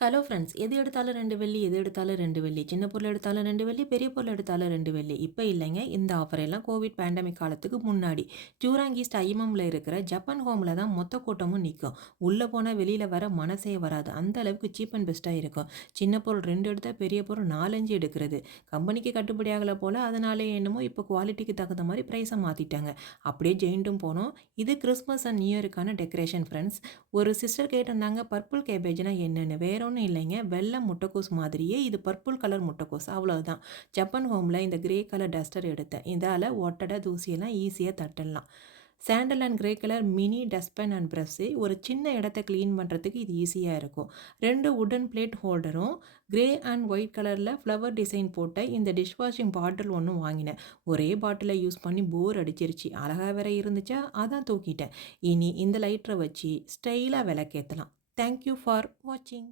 Hello friends. எது எடுத்தாலும் 2 வெள்ளி, எது எடுத்தாலும் 2 வெள்ளி. சின்ன பொருள் எடுத்தாலும் 2 வெள்ளி, பெரிய பொருள் எடுத்தாலும் 2 வெள்ளி. இப்ப இல்லைங்க. இந்த ஆஃபர் எல்லாம் கோவிட் பேண்டமிக் காலத்துக்கு முன்னாடி. ஜூராங் ஈஸ்ட் ஐஎம்எம்ல இருக்கிற ஜப்பான் ஹோம்ல தான் மொத்த கூட்டமும் நிக்கும். உள்ள போனா வெளியில வர மனசே வராது. அந்த அளவுக்கு சீப் அண்ட் பெஸ்ட்டா இருக்கும். சின்ன பொருள் 2 எடுத்தா பெரிய பொருள் 4, 5 எடுக்கிறது. கம்பெனிக்கு கட்டுப்படி ஆகல போல. அதனாலே என்னமோ இப்போ குவாலிட்டிக்கு தகுந்த மாதிரி பிரைஸை மாத்திட்டாங்க. அப்படியே ஜெயின்ட்டும் போனோம். இது கிறிஸ்மஸ் அண்ட் நியூ இயருக்கான டெக்கரேஷன் ஃப்ரெண்ட்ஸ். ஒரு சிஸ்டர் கேட்டிருந்தாங்க பர்பிள் கேபேஜ்னா என்னன்னு. வேற ஒன்றும் இல்லைங்க. வெள்ளை முட்டைக்கோஸ் மாதிரியே இது பர்பிள் கலர் முட்டைக்கோஸ் அவ்வளவுதான். ஜப்பான் ஹோமில் இந்த கிரே கலர் டஸ்டர் எடுத்தேன். இதால் ஒட்டடை தூசியெல்லாம் ஈஸியாக தட்டிடலாம். Sandal and grey colour mini dustbin and brush. ஒரு சின்ன இடத்த க்ளீன் பண்ணுறதுக்கு இது ஈஸியாக இருக்கும். 2 உடன் பிளேட் ஹோல்டரும் கிரே அண்ட் ஒயிட் கலரில் ஃப்ளவர் டிசைன் போட்ட இந்த டிஷ் வாஷிங் பாட்டில் ஒன்று வாங்கினேன். ஒரே பாட்டிலை யூஸ் பண்ணி போர் அடிச்சிருச்சு. அழகாக வேற இருந்துச்சா அதான் தூக்கிட்டேன். இனி இந்த லைட்டரை வச்சு ஸ்டைலாக விளக்கேற்றலாம். தேங்க்யூ ஃபார் வாட்சிங்.